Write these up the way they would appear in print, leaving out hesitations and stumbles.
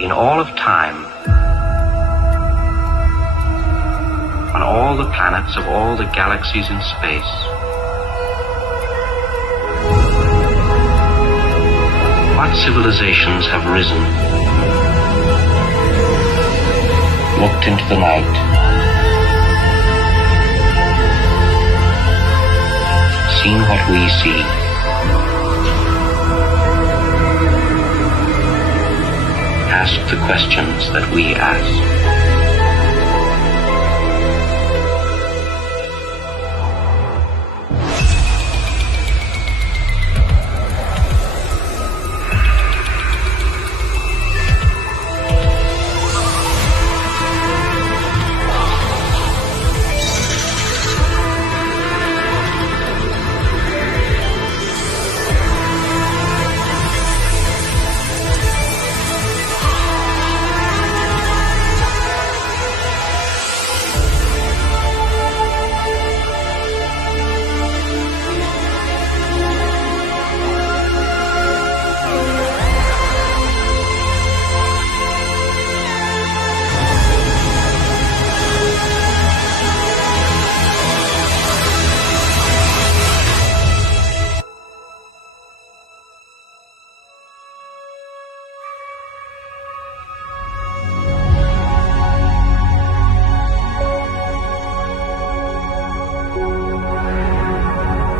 in all of time, on all the planets of all the galaxies in space, what civilizations have risen, looked into the night, seen what we see, asked the questions that we ask.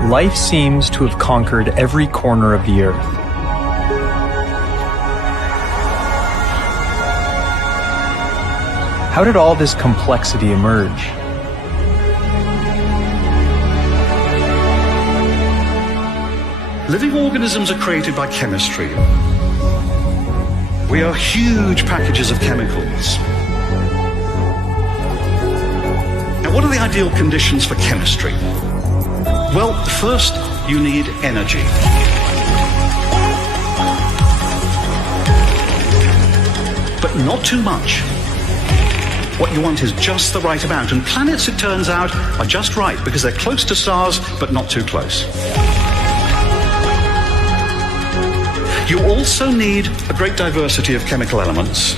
Life seems to have conquered every corner of the earth. How did all this complexity emerge? Living organisms are created by chemistry. We are huge packages of chemicals. Now, what are the ideal conditions for chemistry? Well, first, you need energy. But not too much. What you want is just the right amount, and planets, it turns out, are just right because they're close to stars, but not too close. You also need a great diversity of chemical elements.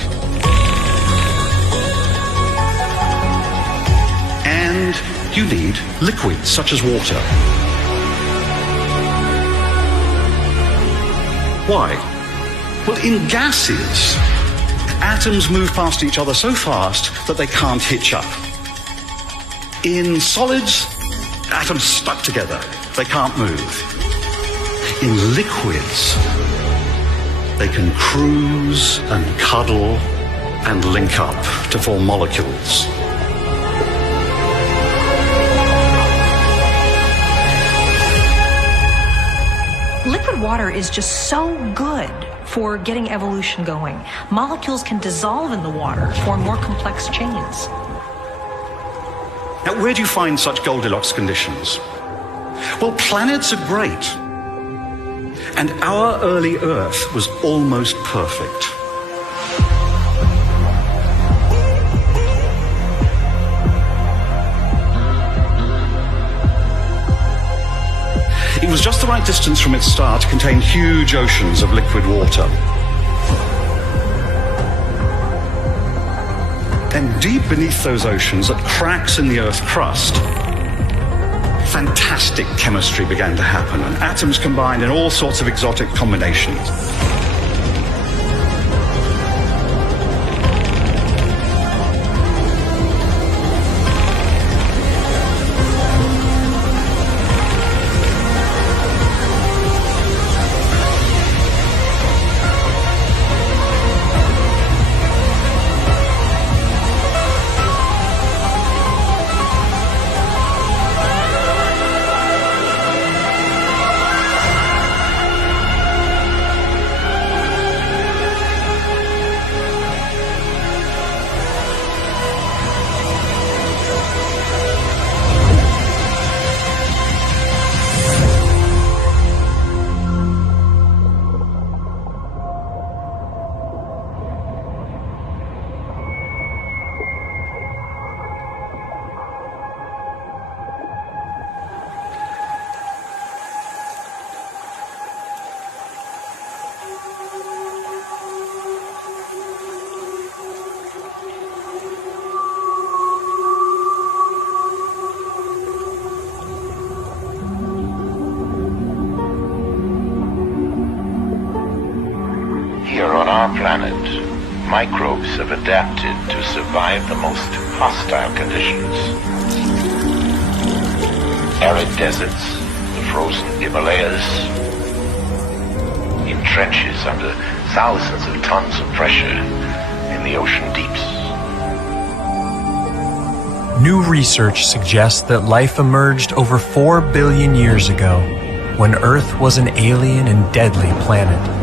And you need liquids, such as water. Why? Well, in gases, atoms move past each other so fast that they can't hitch up. In solids, atoms stuck together. They can't move. In liquids, they can cruise and cuddle and link up to form molecules. Liquid water is just so good for getting evolution going. Molecules can dissolve in the water, form more complex chains. Now, where do you find such Goldilocks conditions? Well, planets are great. And our early Earth was almost perfect. It was just the right distance from its star to contain huge oceans of liquid water. And deep beneath those oceans, at cracks in the Earth's crust, fantastic chemistry began to happen, and atoms combined in all sorts of exotic combinations. our planet, microbes have adapted to survive the most hostile conditions. Arid deserts, the frozen Himalayas, in trenches under thousands of tons of pressure in the ocean deeps. New research suggests that life emerged over 4 billion years ago, when Earth was an alien and deadly planet.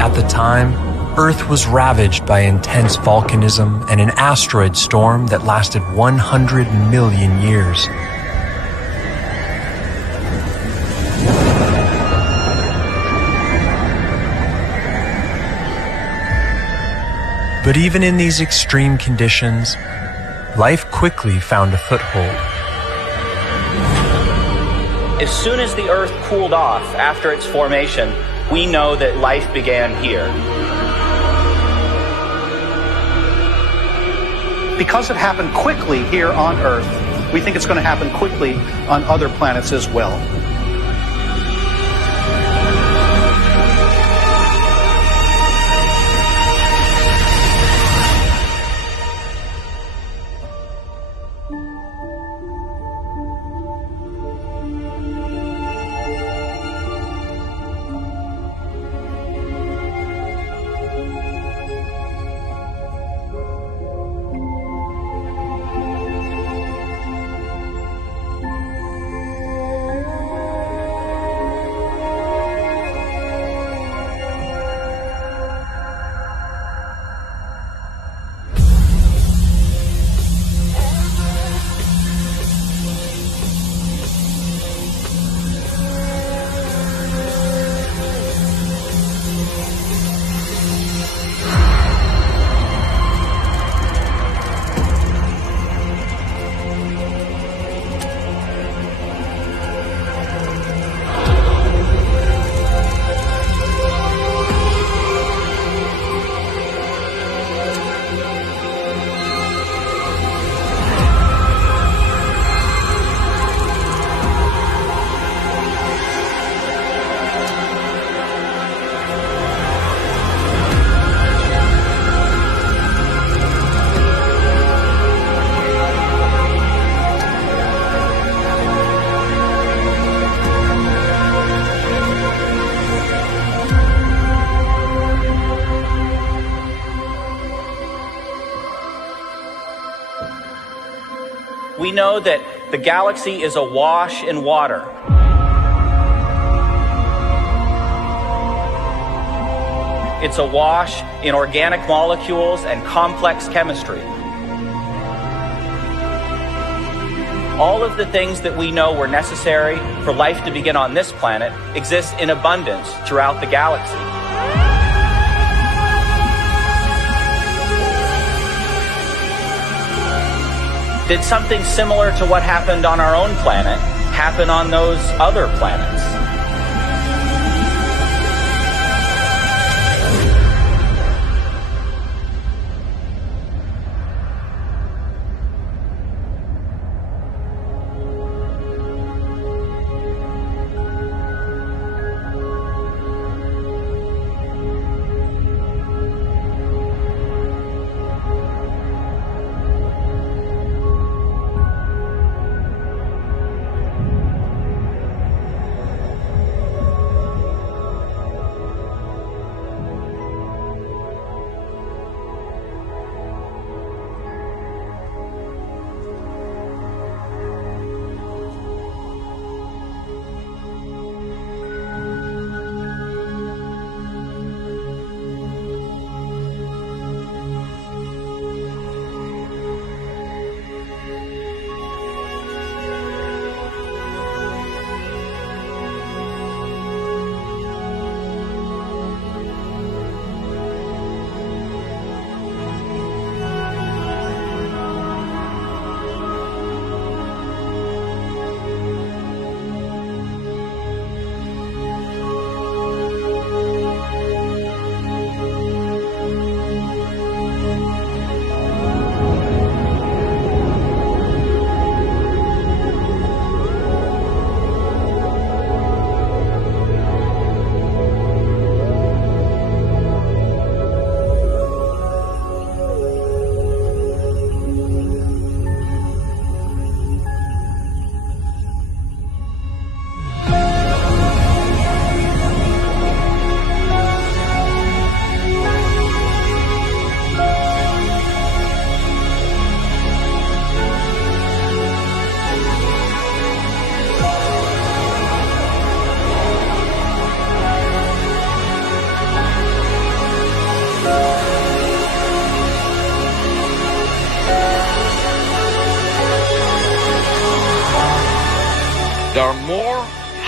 At the time, Earth was ravaged by intense volcanism and an asteroid storm that lasted 100 million years. But even in these extreme conditions, life quickly found a foothold. As soon as the Earth cooled off after its formation, we know that life began here. Because it happened quickly here on Earth, we think it's going to happen quickly on other planets as well. We know that the galaxy is awash in water. It's awash in organic molecules and complex chemistry. All of the things that we know were necessary for life to begin on this planet exist in abundance throughout the galaxy. Did something similar to what happened on our own planet happen on those other planets?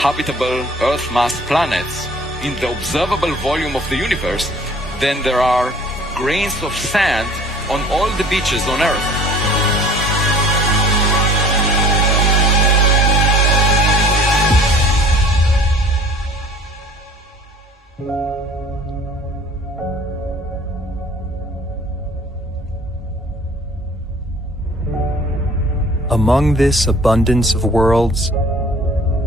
habitable Earth-mass planets in the observable volume of the universe than there are grains of sand on all the beaches on Earth. Among this abundance of worlds,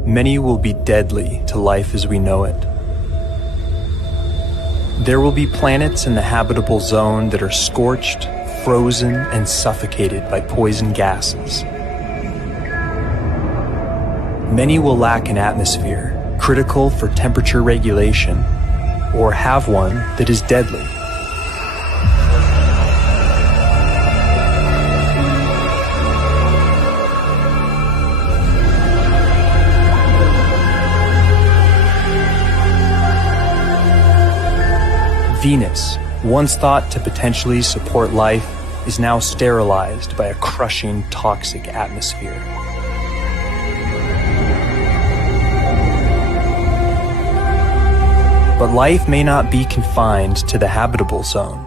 many will be deadly to life as we know it. There will be planets in the habitable zone that are scorched, frozen, and suffocated by poison gases. Many will lack an atmosphere critical for temperature regulation, or have one that is deadly. Venus, once thought to potentially support life, is now sterilized by a crushing toxic atmosphere. But life may not be confined to the habitable zone.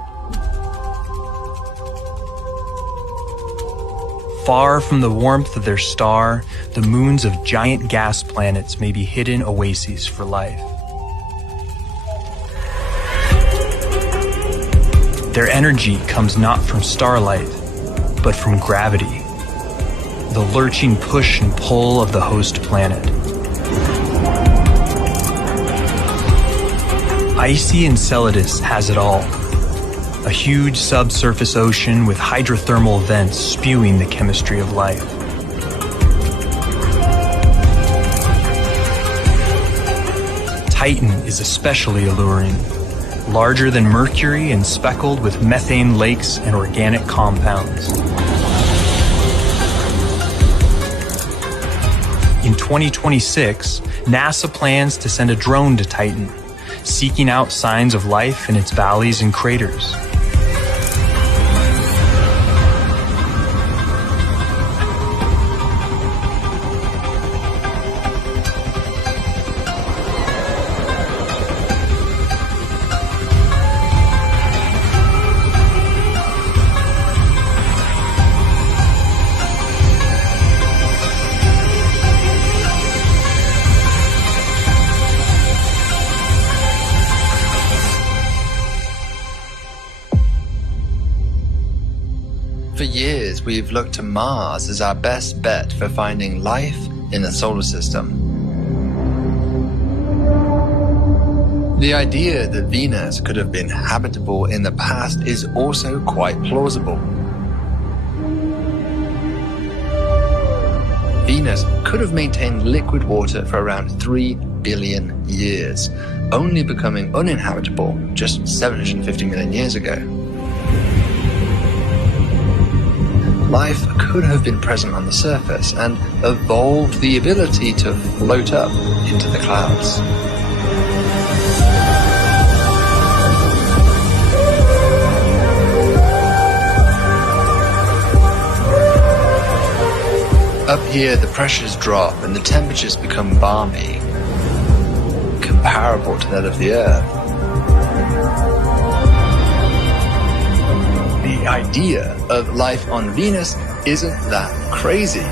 Far from the warmth of their star, the moons of giant gas planets may be hidden oases for life. Their energy comes not from starlight, but from gravity, the lurching push and pull of the host planet. Icy Enceladus has it all, a huge subsurface ocean with hydrothermal vents spewing the chemistry of life. Titan is especially alluring, larger than Mercury and speckled with methane lakes and organic compounds. In 2026, NASA plans to send a drone to Titan, seeking out signs of life in its valleys and craters. For years, we've looked to Mars as our best bet for finding life in the solar system. The idea that Venus could have been habitable in the past is also quite plausible. Venus could have maintained liquid water for around 3 billion years, only becoming uninhabitable just 750 million years ago. Life could have been present on the surface and evolved the ability to float up into the clouds. Up here, the pressures drop and the temperatures become balmy, comparable to that of the Earth. The idea of life on Venus isn't that crazy.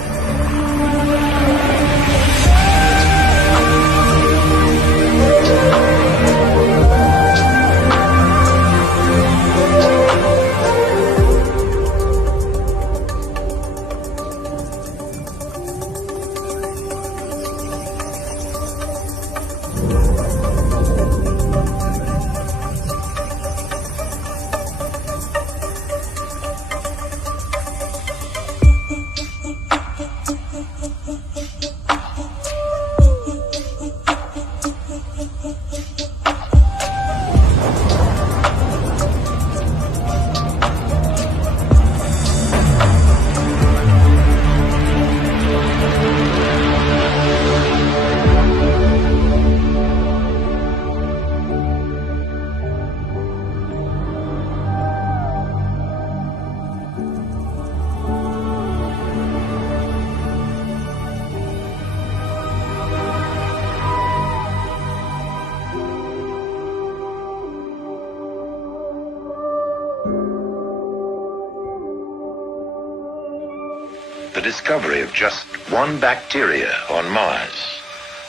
The discovery of just one bacteria on Mars,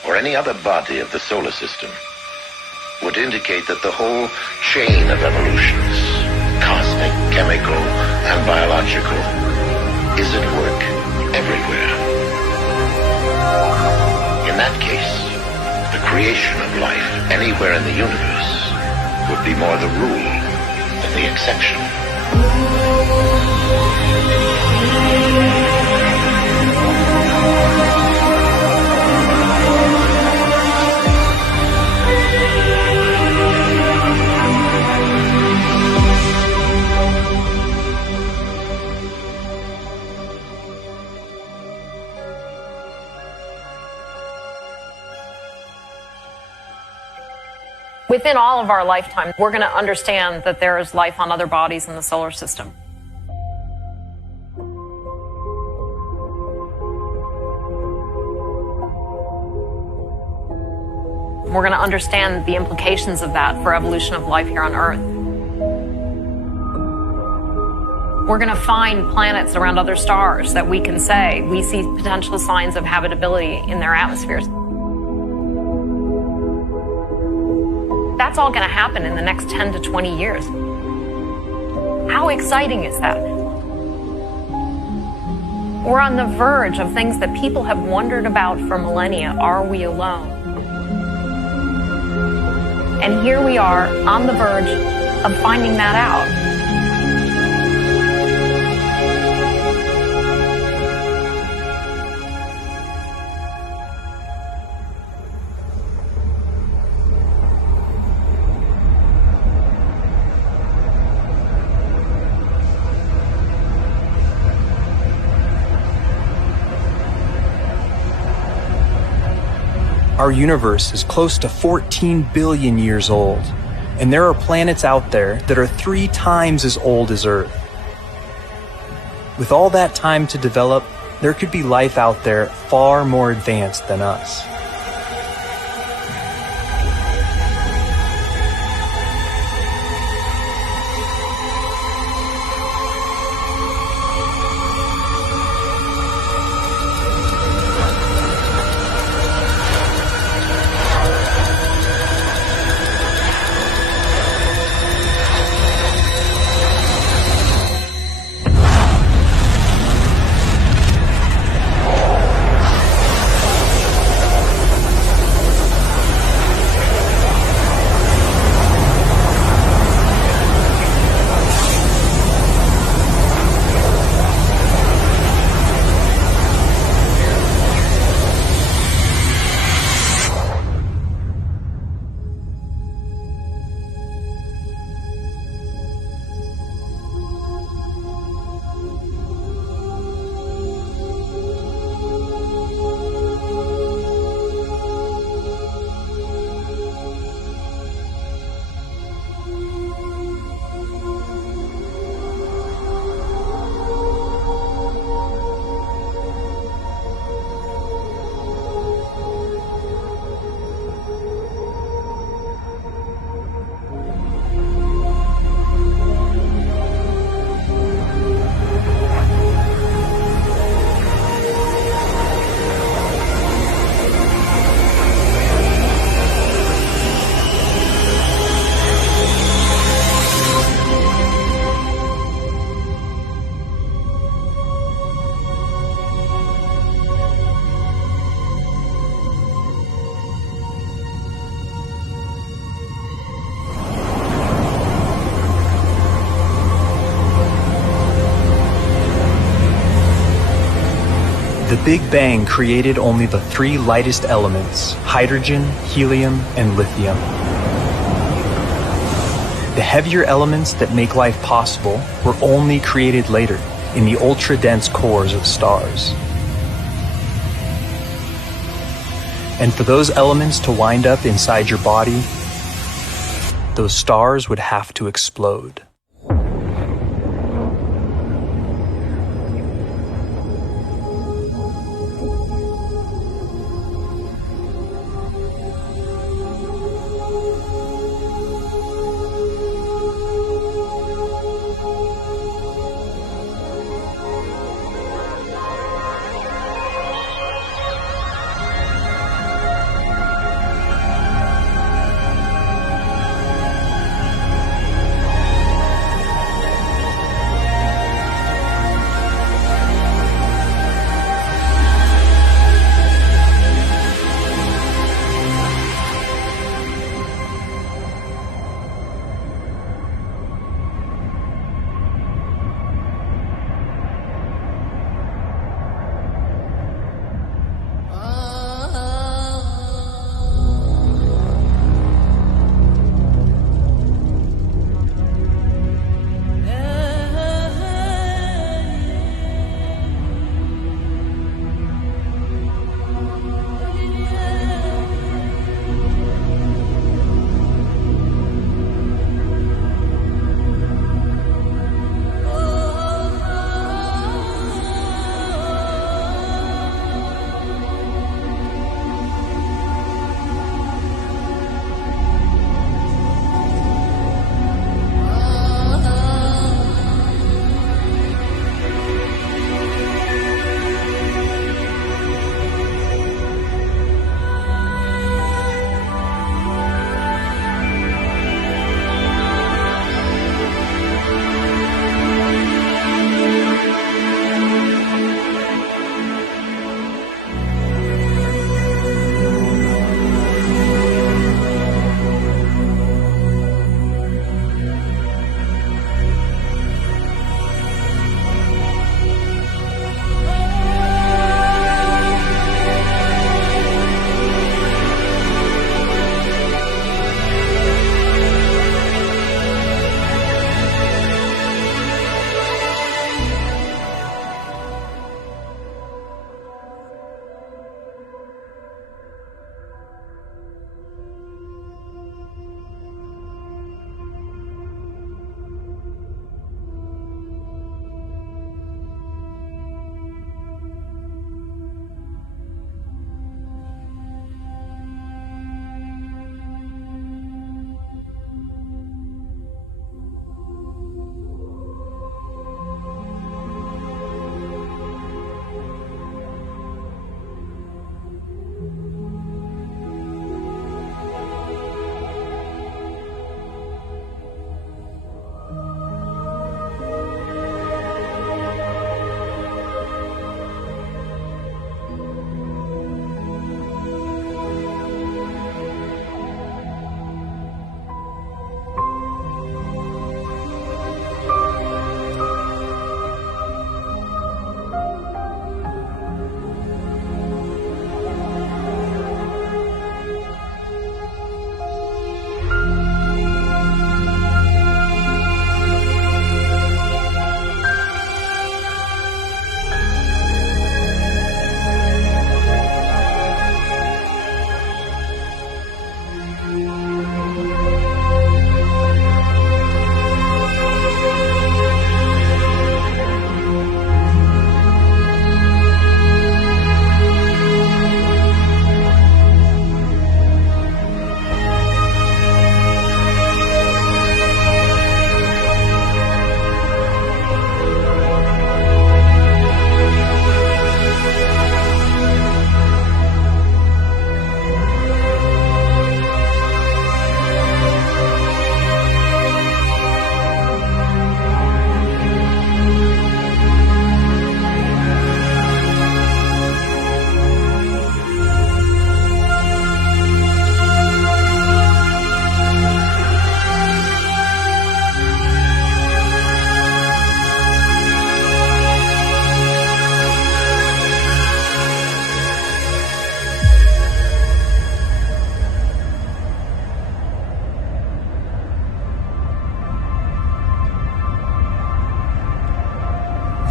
or any other body of the solar system, would indicate that the whole chain of evolutions, cosmic, chemical, and biological, is at work everywhere. In that case, the creation of life anywhere in the universe would be more the rule than the exception. Within all of our lifetime, we're going to understand that there is life on other bodies in the solar system. We're going to understand the implications of that for evolution of life here on Earth. We're going to find planets around other stars that we can say we see potential signs of habitability in their atmospheres. That's all going to happen in the next 10 to 20 years. How exciting is that? We're on the verge of things that people have wondered about for millennia. Are we alone? And here we are on the verge of finding that out. Our universe is close to 14 billion years old, and there are planets out there that are 3 times as old as Earth. With all that time to develop, there could be life out there far more advanced than us. The Big Bang created only the 3 lightest elements: hydrogen, helium, and lithium. The heavier elements that make life possible were only created later in the ultra-dense cores of stars. And for those elements to wind up inside your body, those stars would have to explode.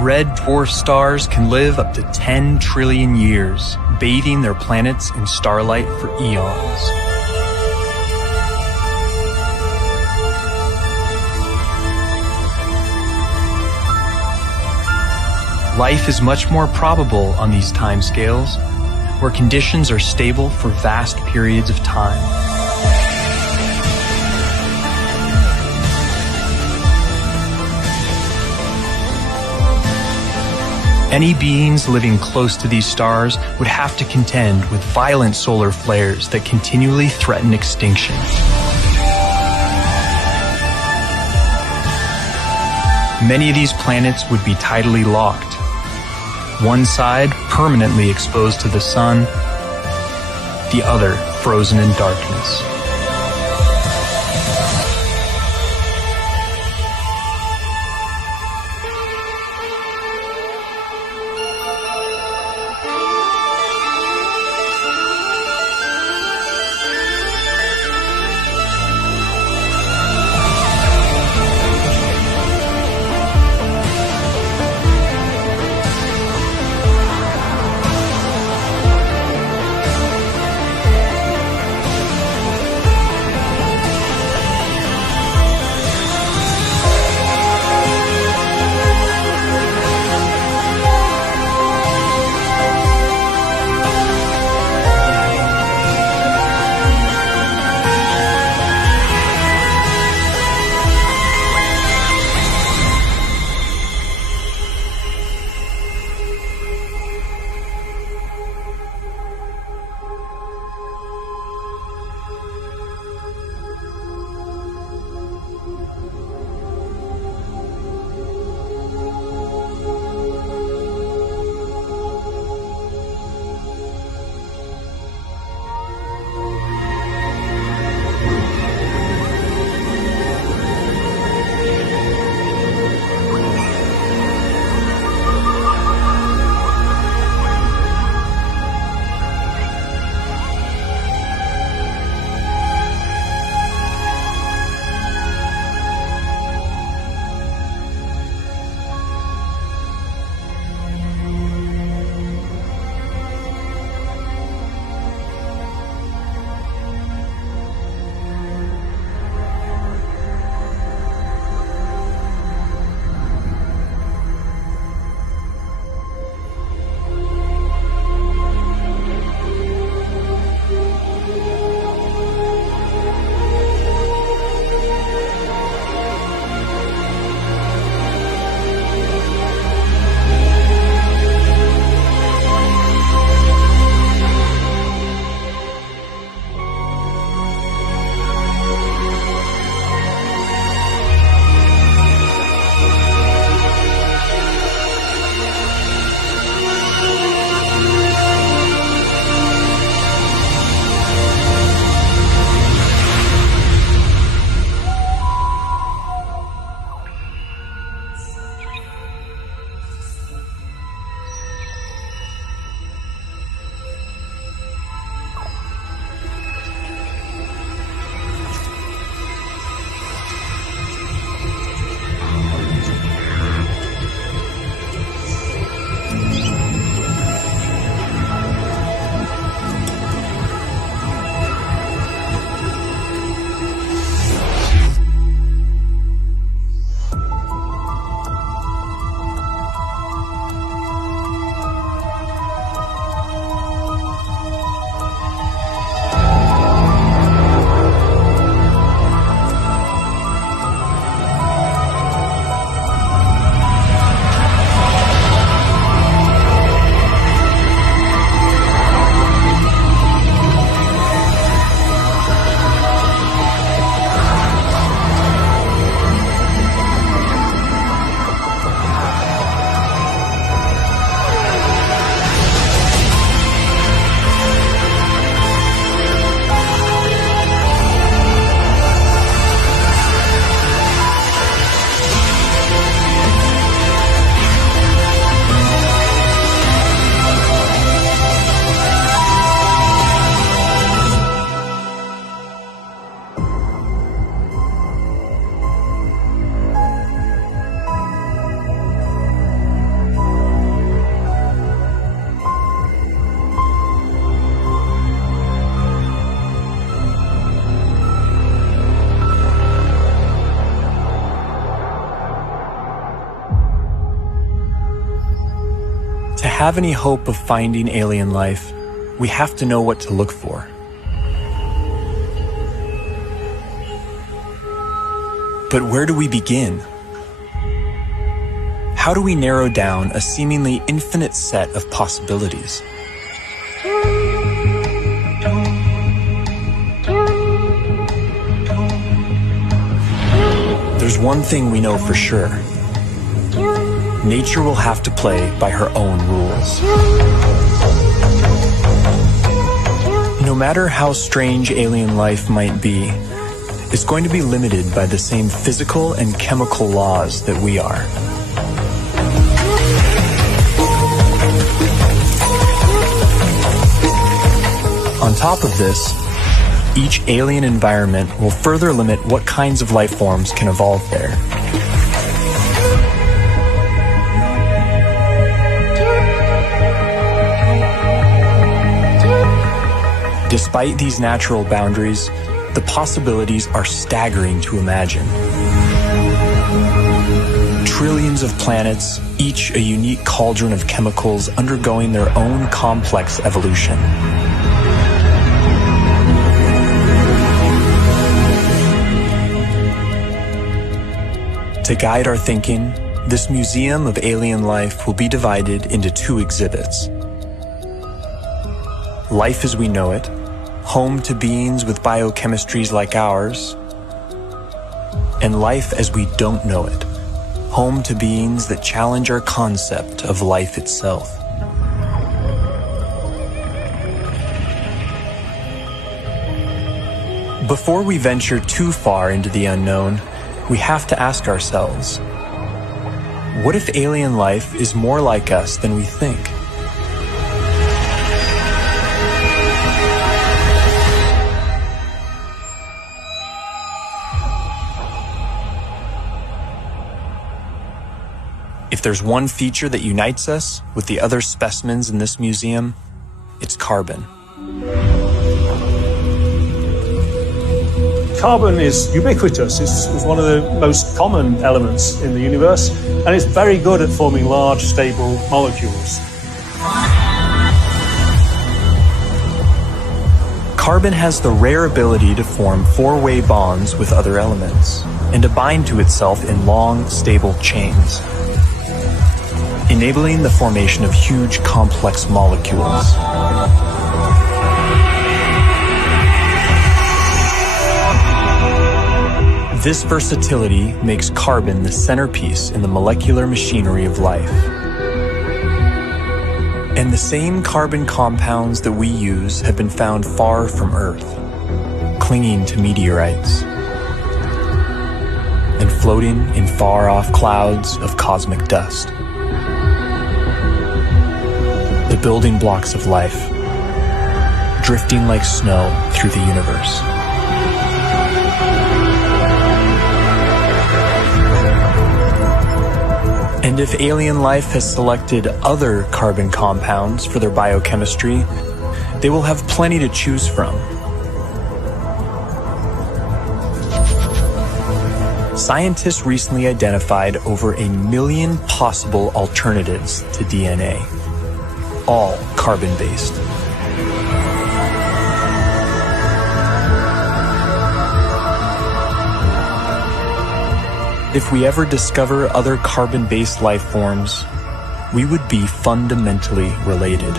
red dwarf stars can live up to 10 trillion years, bathing their planets in starlight for eons. Life is much more probable on these timescales, where conditions are stable for vast periods of time. Any beings living close to these stars would have to contend with violent solar flares that continually threaten extinction. Many of these planets would be tidally locked, one side permanently exposed to the sun, the other frozen in darkness. have any hope of finding alien life, we have to know what to look for. But where do we begin? How do we narrow down a seemingly infinite set of possibilities? There's one thing we know for sure. Nature will have to play by her own rules. No matter how strange alien life might be, it's going to be limited by the same physical and chemical laws that we are. On top of this, each alien environment will further limit what kinds of life forms can evolve there. Despite these natural boundaries, the possibilities are staggering to imagine. Trillions of planets, each a unique cauldron of chemicals undergoing their own complex evolution. To guide our thinking, this museum of alien life will be divided into two exhibits. Life as we know it, home to beings with biochemistries like ours, and life as we don't know it, home to beings that challenge our concept of life itself. Before we venture too far into the unknown, we have to ask ourselves, what if alien life is more like us than we think? If there's one feature that unites us with the other specimens in this museum, it's carbon. Carbon is ubiquitous. It's one of the most common elements in the universe, and it's very good at forming large, stable molecules. Carbon has the rare ability to form four-way bonds with other elements and to bind to itself in long, stable chains, enabling the formation of huge, complex molecules. This versatility makes carbon the centerpiece in the molecular machinery of life. And the same carbon compounds that we use have been found far from Earth, clinging to meteorites, and floating in far-off clouds of cosmic dust. The building blocks of life, drifting like snow through the universe. And if alien life has selected other carbon compounds for their biochemistry, they will have plenty to choose from. Scientists recently identified over 1 million possible alternatives to DNA, all carbon-based. If we ever discover other carbon-based life forms, we would be fundamentally related.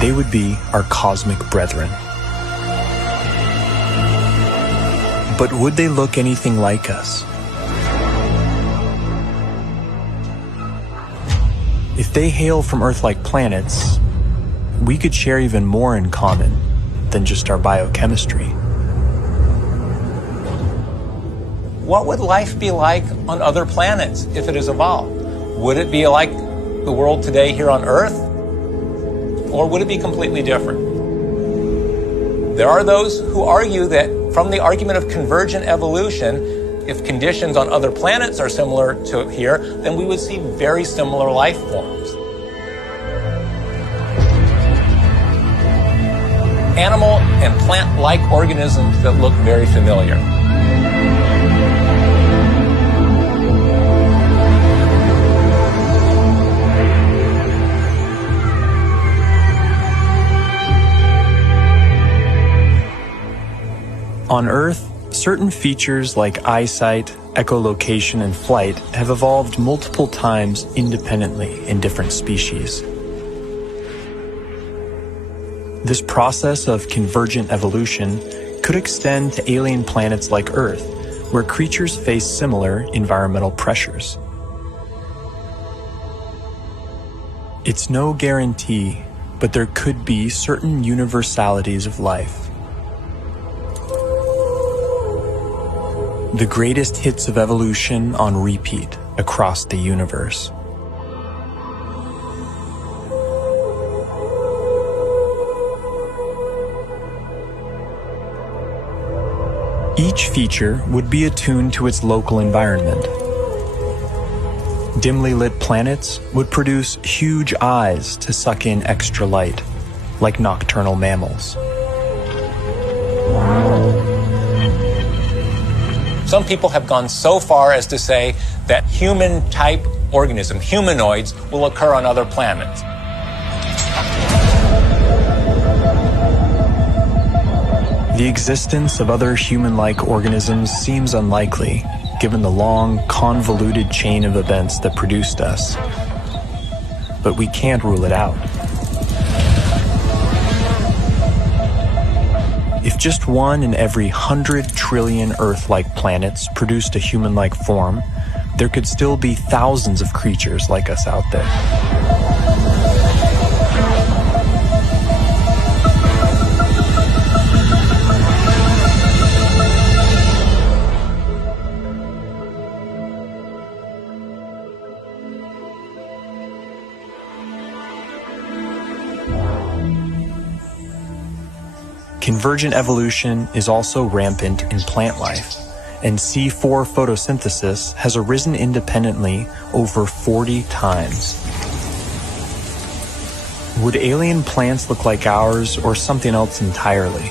They would be our cosmic brethren. But would they look anything like us? If they hail from Earth-like planets, we could share even more in common than just our biochemistry. What would life be like on other planets if it has evolved? Would it be like the world today here on Earth? Or would it be completely different? There are those who argue that from the argument of convergent evolution, if conditions on other planets are similar to here, then we would see very similar life forms. Animal and plant-like organisms that look very familiar. On Earth, certain features like eyesight, echolocation, and flight have evolved multiple times independently in different species. This process of convergent evolution could extend to alien planets like Earth, where creatures face similar environmental pressures. It's no guarantee, but there could be certain universalities of life. The greatest hits of evolution on repeat across the universe. Each feature would be attuned to its local environment. Dimly lit planets would produce huge eyes to suck in extra light, like nocturnal mammals. Some people have gone so far as to say that human-type organisms, humanoids, will occur on other planets. The existence of other human-like organisms seems unlikely, given the long, convoluted chain of events that produced us. But we can't rule it out. If just one in every 100 trillion Earth-like planets produced a human-like form, there could still be thousands of creatures like us out there. Convergent evolution is also rampant in plant life, and C4 photosynthesis has arisen independently over 40 times. Would alien plants look like ours or something else entirely?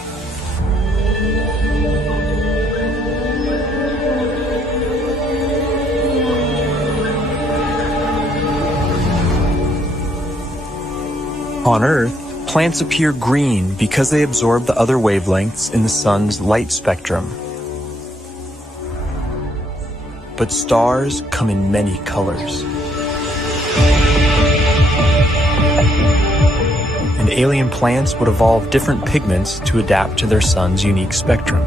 On Earth, plants appear green because they absorb the other wavelengths in the sun's light spectrum. But stars come in many colors. And alien plants would evolve different pigments to adapt to their sun's unique spectrum.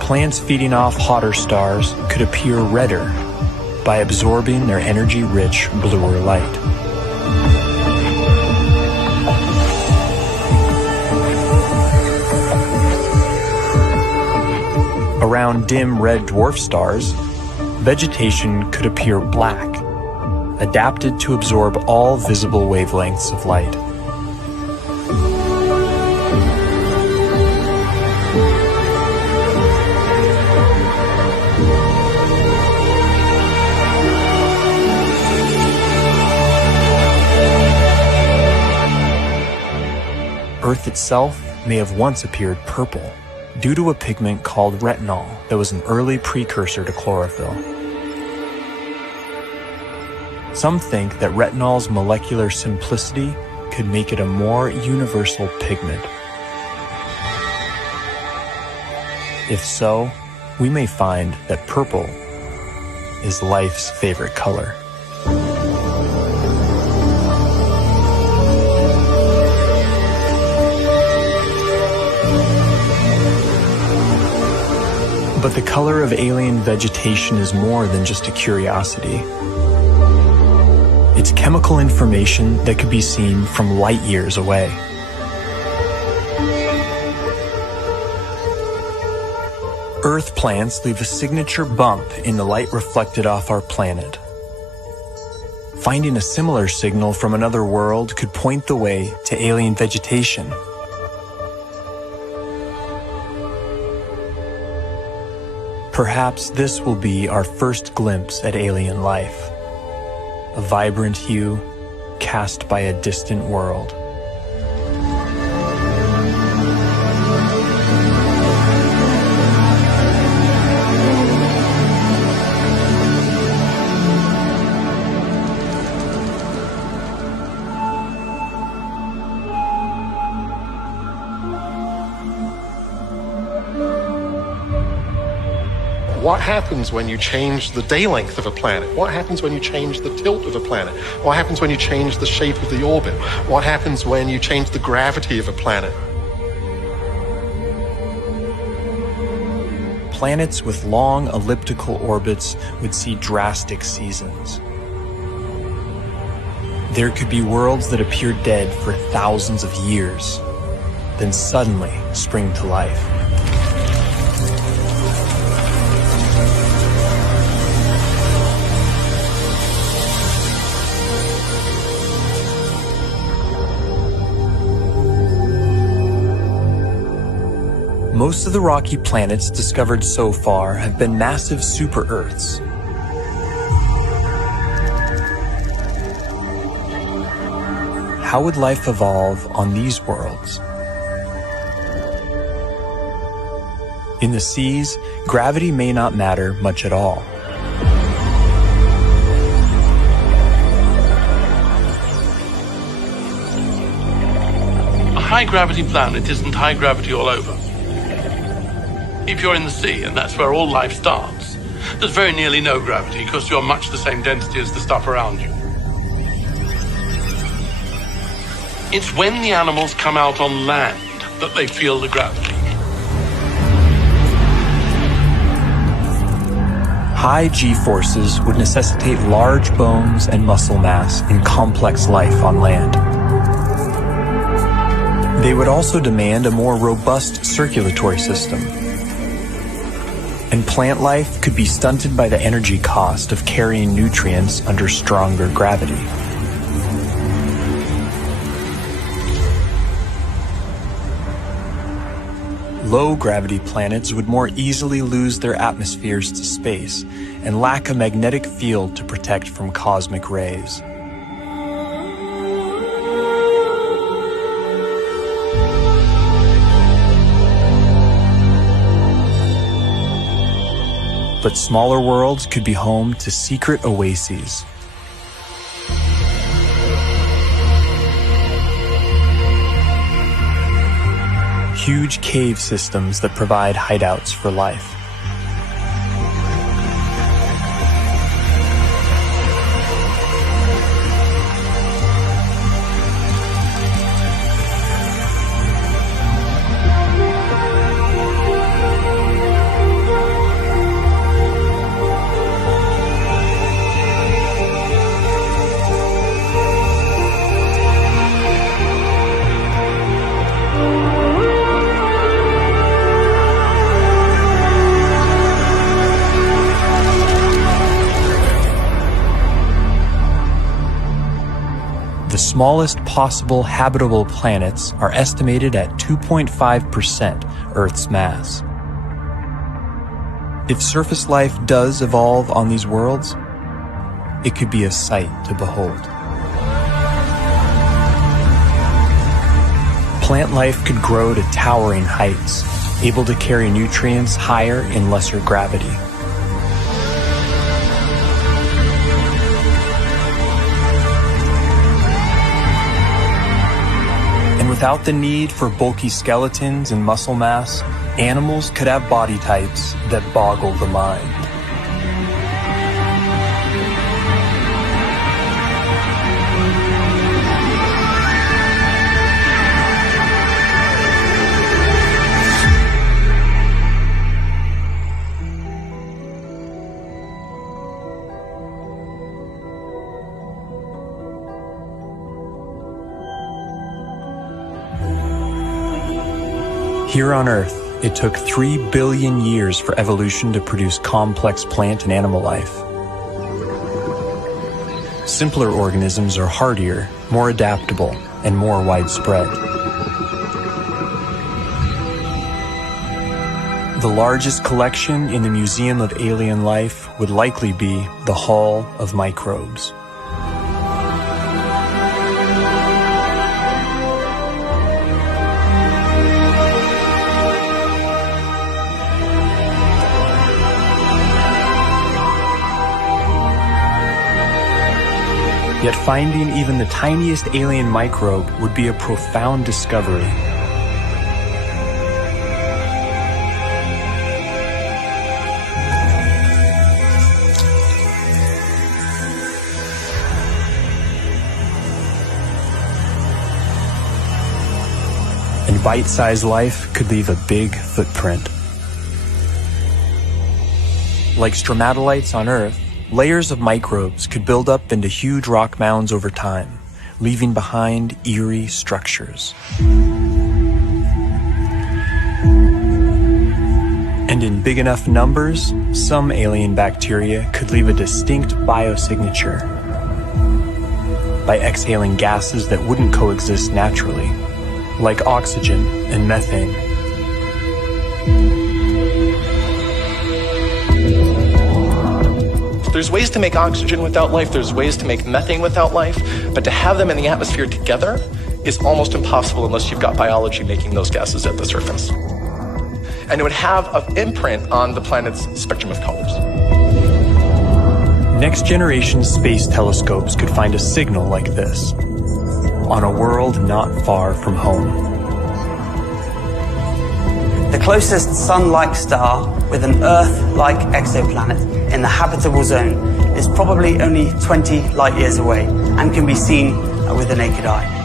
Plants feeding off hotter stars could appear redder by absorbing their energy-rich bluer light. Around dim red dwarf stars, vegetation could appear black, adapted to absorb all visible wavelengths of light. Earth itself may have once appeared purple due to a pigment called retinol that was an early precursor to chlorophyll. Some think that retinol's molecular simplicity could make it a more universal pigment. If so, we may find that purple is life's favorite color. But the color of alien vegetation is more than just a curiosity. It's chemical information that could be seen from light years away. Earth plants leave a signature bump in the light reflected off our planet. Finding a similar signal from another world could point the way to alien vegetation. Perhaps this will be our first glimpse at alien life, a vibrant hue cast by a distant world. What happens when you change the day length of a planet? What happens when you change the tilt of a planet? What happens when you change the shape of the orbit? What happens when you change the gravity of a planet? Planets with long elliptical orbits would see drastic seasons. There could be worlds that appear dead for thousands of years, then suddenly spring to life. Most of the rocky planets discovered so far have been massive super-Earths. How would life evolve on these worlds? In the seas, gravity may not matter much at all. A high-gravity planet isn't high gravity all over. If you're in the sea, and that's where all life starts, there's very nearly no gravity because you're much the same density as the stuff around you. It's when the animals come out on land that they feel the gravity. High G-forces would necessitate large bones and muscle mass in complex life on land. They would also demand a more robust circulatory system. And plant life could be stunted by the energy cost of carrying nutrients under stronger gravity. Low-gravity planets would more easily lose their atmospheres to space and lack a magnetic field to protect from cosmic rays. But smaller worlds could be home to secret oases. Huge cave systems that provide hideouts for life. The smallest possible habitable planets are estimated at 2.5% Earth's mass. If surface life does evolve on these worlds, it could be a sight to behold. Plant life could grow to towering heights, able to carry nutrients higher in lesser gravity. Without the need for bulky skeletons and muscle mass, animals could have body types that boggle the mind. Here on Earth, it took 3 billion years for evolution to produce complex plant and animal life. Simpler organisms are hardier, more adaptable, and more widespread. The largest collection in the Museum of Alien Life would likely be the Hall of Microbes. Yet finding even the tiniest alien microbe would be a profound discovery. and bite-sized life could leave a big footprint. Like stromatolites on Earth, layers of microbes could build up into huge rock mounds over time, leaving behind eerie structures. And in big enough numbers, some alien bacteria could leave a distinct biosignature by exhaling gases that wouldn't coexist naturally, like oxygen and methane. There's ways to make oxygen without life, there's ways to make methane without life, but to have them in the atmosphere together is almost impossible unless you've got biology making those gases at the surface. And it would have an imprint on the planet's spectrum of colors. Next-generation space telescopes could find a signal like this on a world not far from home. The closest Sun-like star with an Earth-like exoplanet in the habitable zone is probably only 20 light years away and can be seen with the naked eye.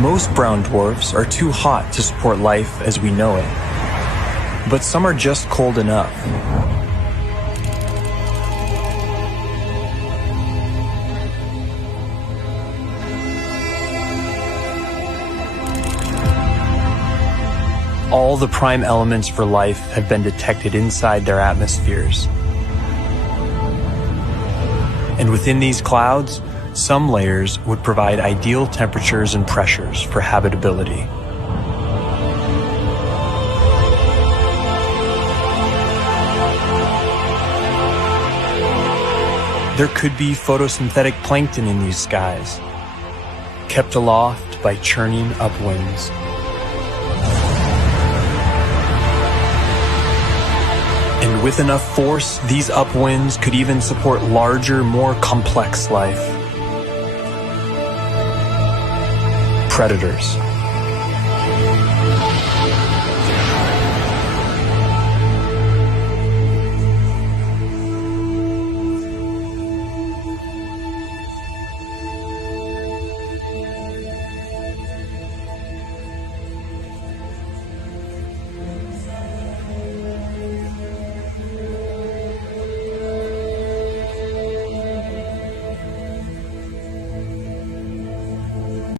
Most brown dwarfs are too hot to support life as we know it, but some are just cold enough. All the prime elements for life have been detected inside their atmospheres. And within these clouds, some layers would provide ideal temperatures and pressures for habitability. There could be photosynthetic plankton in these skies, kept aloft by churning upwinds. And with enough force, these upwinds could even support larger, more complex life. Predators.